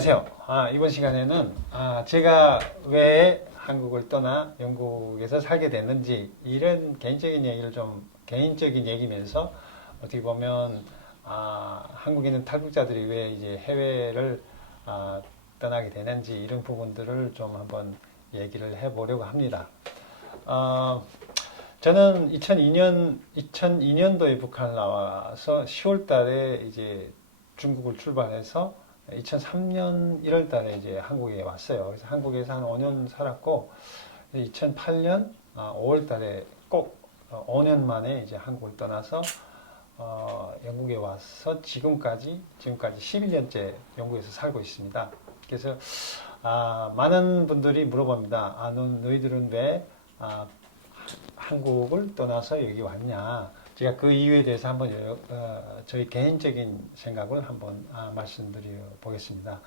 안녕하세요. 이번 시간에는 제가 왜 한국을 떠나 영국에서 살게 됐는지 이런 개인적인 얘기를 개인적인 얘기면서 어떻게 보면 한국에 있는 탈북자들이 왜 이제 해외를 떠나게 되는지 이런 부분들을 좀 한번 얘기를 해보려고 합니다. 저는 2002년도에 북한을 나와서 10월 달에 이제 중국을 출발해서 2003년 1월 달에 이제 한국에 왔어요. 그래서 한국에서 한 5년 살았고, 2008년 5월 달에 꼭 5년 만에 이제 한국을 떠나서 영국에 와서 지금까지 11년째 영국에서 살고 있습니다. 그래서 많은 분들이 물어봅니다. 너희들은 왜 한국을 떠나서 여기 왔냐? 제가 그 이유에 대해서 한번 저희 개인적인 생각을 한번 말씀드려 보겠습니다.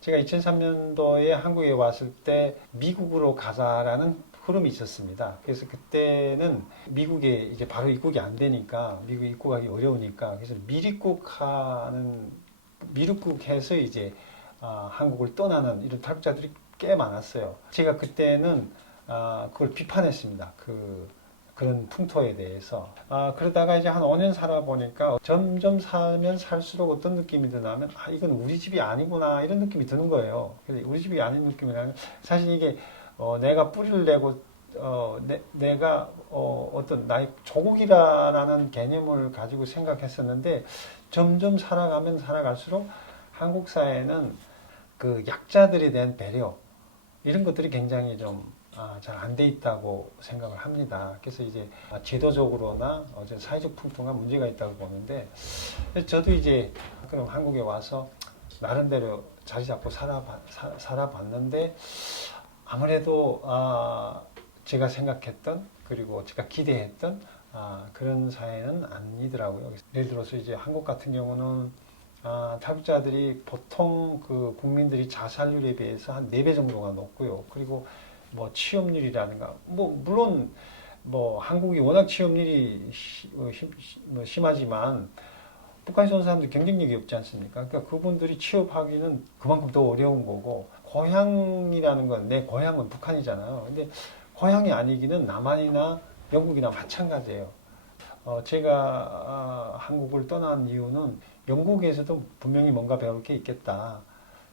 제가 2003년도에 한국에 왔을 때 미국으로 가자라는 흐름이 있었습니다. 그래서 그때는 미국에 이제 바로 입국이 안 되니까 미국 입국하기 어려우니까 그래서 미입국해서 이제 한국을 떠나는 이런 탈북자들이 꽤 많았어요. 제가 그때는 그걸 비판했습니다. 그런 풍토에 대해서. 그러다가 이제 한 5년 살아보니까 점점 살면 살수록 어떤 느낌이 드냐면, 이건 우리 집이 아니구나, 이런 느낌이 드는 거예요. 그래서 우리 집이 아닌 느낌이라면, 사실 이게, 내가 뿌리를 내고, 내가, 어떤 나의 조국이라는 개념을 가지고 생각했었는데, 점점 살아가면 살아갈수록 한국 사회는 그 약자들에 대한 배려, 이런 것들이 굉장히 좀 잘 안 돼 있다고 생각을 합니다. 그래서 이제 제도적으로나 사회적 풍토가 문제가 있다고 보는데, 저도 이제 그럼 한국에 와서 나름대로 자리 잡고 살아봤는데, 아무래도 제가 생각했던 그리고 제가 기대했던 그런 사회는 아니더라고요. 예를 들어서 이제 한국 같은 경우는 탈북자들이 보통 그 국민들이 자살률에 비해서 한 4배 정도가 높고요. 그리고 뭐 취업률이라든가 물론 한국이 워낙 취업률이 심하지만 북한에서 온 사람들 경쟁력이 없지 않습니까? 그러니까 그분들이 취업하기는 그만큼 더 어려운 거고, 고향이라는 건 내 고향은 북한이잖아요. 근데 고향이 아니기는 남한이나 영국이나 마찬가지예요. 제가 한국을 떠난 이유는 영국에서도 분명히 뭔가 배울 게 있겠다.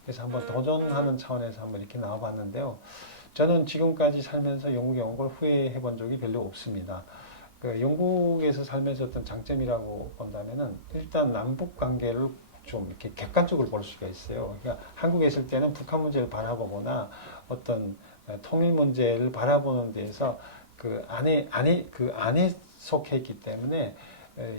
그래서 한번 도전하는 차원에서 한번 이렇게 나와봤는데요. 저는 지금까지 살면서 영국에 온 걸 후회해 본 적이 별로 없습니다. 그 영국에서 살면서 어떤 장점이라고 본다면은 일단 남북 관계를 좀 이렇게 객관적으로 볼 수가 있어요. 그러니까 한국에 있을 때는 북한 문제를 바라보거나 어떤 통일 문제를 바라보는 데에서 그 안에 속해 있기 때문에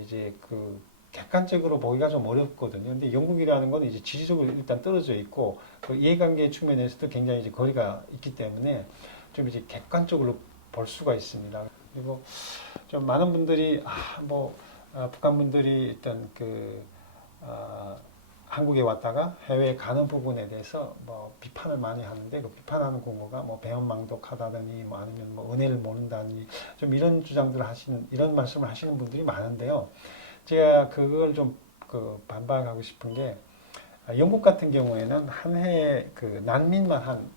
이제 그 객관적으로 보기가 좀 어렵거든요. 근데 영국이라는 건 이제 지리적으로 일단 떨어져 있고 그 이해관계 측면에서도 굉장히 이제 거리가 있기 때문에 좀 이제 객관적으로 볼 수가 있습니다. 그리고 좀 많은 분들이 북한 분들이 일단 한국에 왔다가 해외에 가는 부분에 대해서 비판을 많이 하는데, 그 비판하는 공고가 배은망덕하다더니 아니면 은혜를 모른다니 좀 이런 주장들을 이런 말씀을 하시는 분들이 많은데요. 제가 그걸 좀 반박하고 싶은 게, 영국 같은 경우에는 한 해에 그 난민만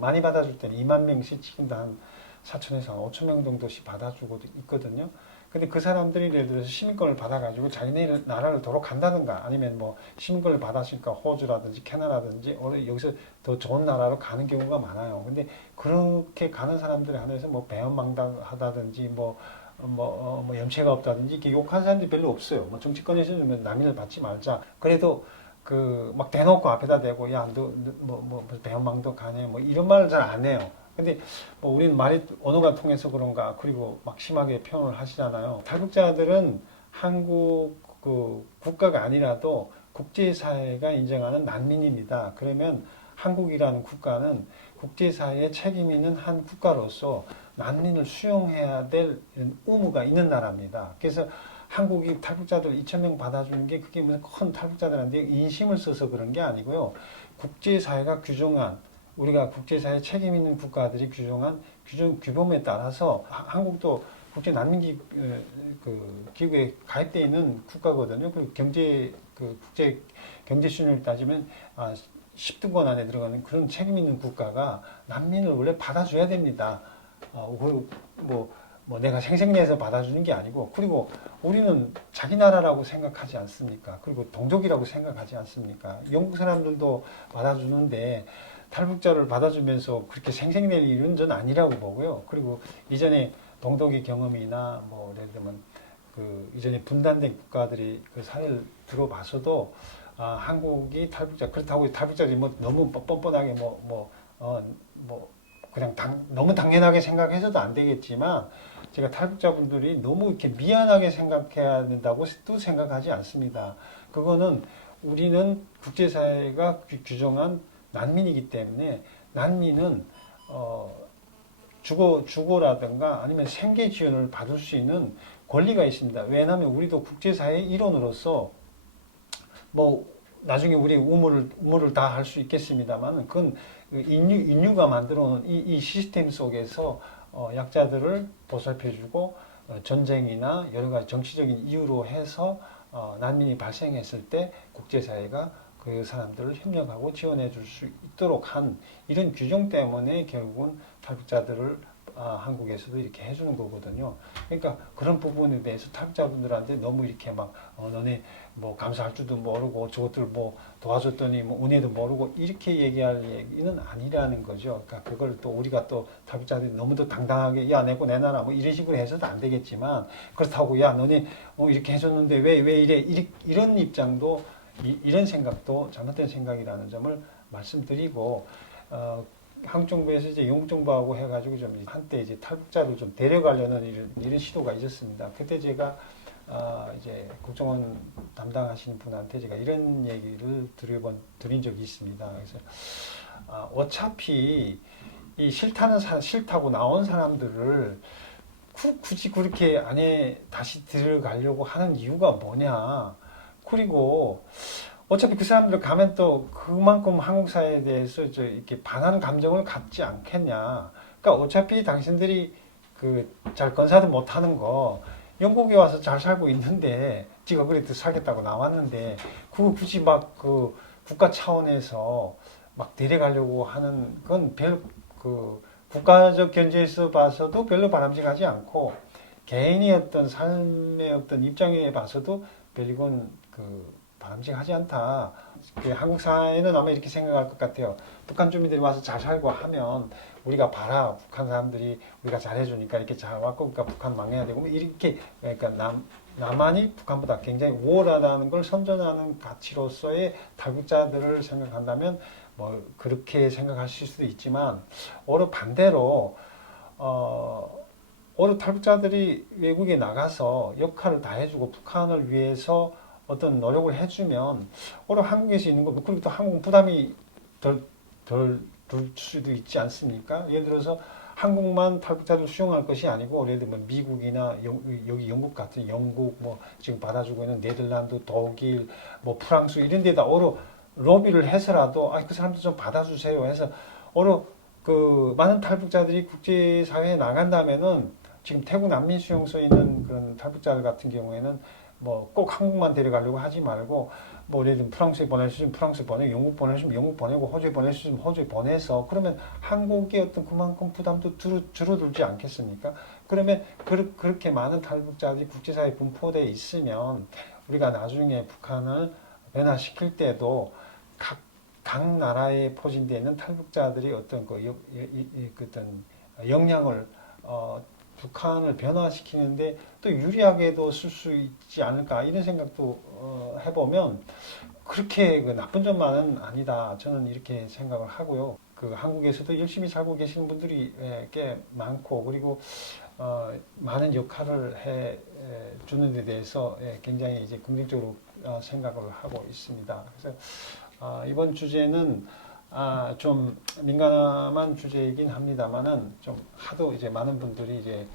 많이 받아줄 때는 2만 명씩 지금도 한 4천에서 한 5천 명 정도씩 받아주고 있거든요. 근데 그 사람들이 예를 들어서 시민권을 받아가지고 자기네 나라를 도로 간다든가, 아니면 시민권을 받았으니까 호주라든지 캐나다라든지 여기서 더 좋은 나라로 가는 경우가 많아요. 근데 그렇게 가는 사람들에 한해서 배은망덕하다든지 염치가 없다든지 이렇게 욕하는 사람들이 별로 없어요. 정치권에서는 난민을 받지 말자. 그래도 막 대놓고 앞에다 대고, 야, 배은망덕하네, 이런 말을 잘 안 해요. 근데 우리는 언어가 통해서 그런가, 그리고 막 심하게 표현을 하시잖아요. 탈북자들은 한국 국가가 아니라도 국제사회가 인정하는 난민입니다. 그러면 한국이라는 국가는 국제사회에 책임 있는 한 국가로서 난민을 수용해야 될 의무가 있는 나라입니다. 그래서 한국이 탈북자들 2,000명 받아주는 게 그게 무슨 큰 탈북자들한테 인심을 써서 그런 게 아니고요. 국제사회가 규정한, 우리가 국제사회 책임 있는 국가들이 규정한 규범에 따라서 한국도 국제 난민 기구에 가입되어 있는 국가거든요. 그리고 국제 경제 수준을 따지면 10등권 안에 들어가는 그런 책임 있는 국가가 난민을 원래 받아줘야 됩니다. 그리고 뭐 내가 생색내서 받아주는 게 아니고, 그리고 우리는 자기 나라라고 생각하지 않습니까? 그리고 동족이라고 생각하지 않습니까? 영국 사람들도 받아주는데 탈북자를 받아주면서 그렇게 생색낼 일은 전 아니라고 보고요. 그리고 이전에 동독의 경험이나 뭐 예를 들면 그 이전에 분단된 국가들이 그 사례를 들어봐서도 한국이 탈북자 그렇다고 탈북자들이 뭐 너무 뻔뻔하게 뭐 그냥 너무 당연하게 생각해서도 안 되겠지만 제가 탈북자분들이 너무 이렇게 미안하게 생각해야 된다고 또 생각하지 않습니다. 그거는 우리는 국제사회가 규정한 난민이기 때문에 난민은 주거라든가 아니면 생계 지원을 받을 수 있는 권리가 있습니다. 왜냐하면 우리도 국제사회의 일원으로서 뭐 나중에 우리 우물을 다 할 수 있겠습니다만 그건 인류가 만들어 놓은 이 시스템 속에서 약자들을 보살펴주고 전쟁이나 여러 가지 정치적인 이유로 해서 난민이 발생했을 때 국제사회가 그 사람들을 협력하고 지원해 줄 수 있도록 한 이런 규정 때문에 결국은 탈북자들을 한국에서도 이렇게 해주는 거거든요. 그러니까 그런 부분에 대해서 탈북자분들한테 너무 이렇게 막 너네 뭐 감사할 줄도 모르고 저것들 뭐 도와줬더니 뭐 은혜도 모르고 이렇게 얘기할 얘기는 아니라는 거죠. 그러니까 그걸 또 우리가 또 탈북자들이 너무도 당당하게 야 내고 내놔라 뭐 이런 식으로 해서도 안 되겠지만 그렇다고 야 너네 이렇게 해줬는데 왜 이래 이런 입장도 이런 생각도 잘못된 생각이라는 점을 말씀드리고 한국 정부에서 이제 영국 정부하고 해가지고 좀 한때 이제 탈북자를 좀 데려가려는 이런 시도가 있었습니다. 그때 제가 이제 국정원 담당하시는 분한테 제가 이런 얘기를 드린 적이 있습니다. 그래서 어차피 이 싫다고 나온 사람들을 굳이 그렇게 안에 다시 들어가려고 하는 이유가 뭐냐. 그리고 어차피 그 사람들 가면 또 그만큼 한국 사회에 대해서 이렇게 반하는 감정을 갖지 않겠냐. 그러니까 어차피 당신들이 그 잘 건사도 못하는 거 영국에 와서 잘 살고 있는데 지가 그래도 살겠다고 나왔는데 그거 굳이 막 그 국가 차원에서 막 데려가려고 하는 건 그 국가적 견제에서 봐서도 별로 바람직하지 않고 개인의 어떤 삶의 어떤 입장에 봐서도 별 이건 그 바람직하지 않다. 한국 사회는 아마 이렇게 생각할 것 같아요. 북한 주민들이 와서 잘 살고 하면 우리가 봐라 북한 사람들이 우리가 잘해주니까 이렇게 잘 왔고 그러니까 북한 망해야 되고 이렇게 그러니까 남한이 북한보다 굉장히 우월하다는 걸 선전하는 가치로서의 탈북자들을 생각한다면 뭐 그렇게 생각하실 수도 있지만 오히려 반대로 오히려 탈북자들이 외국에 나가서 역할을 다 해주고 북한을 위해서 어떤 노력을 해주면 오히려 한국에서 있는 거 그리고 또 한국 부담이 덜 수도 있지 않습니까? 예를 들어서 한국만 탈북자를 수용할 것이 아니고 예를 들면 미국이나 여기 영국 같은 영국 뭐 지금 받아주고 있는 네덜란드, 독일, 뭐 프랑스 이런 데다 오히려 로비를 해서라도 그 사람들 좀 받아주세요 해서 오히려 그 많은 탈북자들이 국제사회에 나간다면은 지금 태국 난민 수용소에 있는 그런 탈북자들 같은 경우에는 뭐 꼭 한국만 데려가려고 하지 말고 뭐 예를 들면 프랑스에 보낼 수 있으면 프랑스 보내고 영국 보낼 수 있으면 영국 보내고 호주에 보낼 수 있으면 호주에 보내서 그러면 한국의 어떤 그만큼 부담도 줄어들지 않겠습니까? 그러면 그렇게 많은 탈북자들이 국제사회에 분포되어 있으면 우리가 나중에 북한을 변화시킬 때도 각 나라에 포진되어 있는 탈북자들이 어떤 어떤 역량을 북한을 변화시키는데 또 유리하게도 쓸 수 있지 않을까 이런 생각도 해보면 그렇게 그 나쁜 점만은 아니다. 저는 이렇게 생각을 하고요. 그 한국에서도 열심히 살고 계시는 분들이 꽤 많고 그리고 많은 역할을 해 주는 데 대해서 굉장히 이제 긍정적으로 생각을 하고 있습니다. 그래서 이번 주제는 좀 민감한 주제이긴 합니다만은 좀 하도 이제 많은 분들이 이제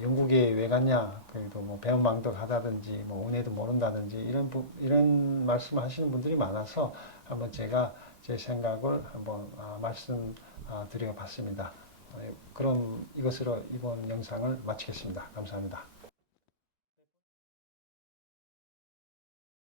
영국에 왜 갔냐 그래도 뭐 배은망덕하다든지 뭐 은혜도 모른다든지 이런 말씀을 하시는 분들이 많아서 한번 제가 제 생각을 한번 말씀드려 봤습니다. 그럼 이것으로 이번 영상을 마치겠습니다. 감사합니다.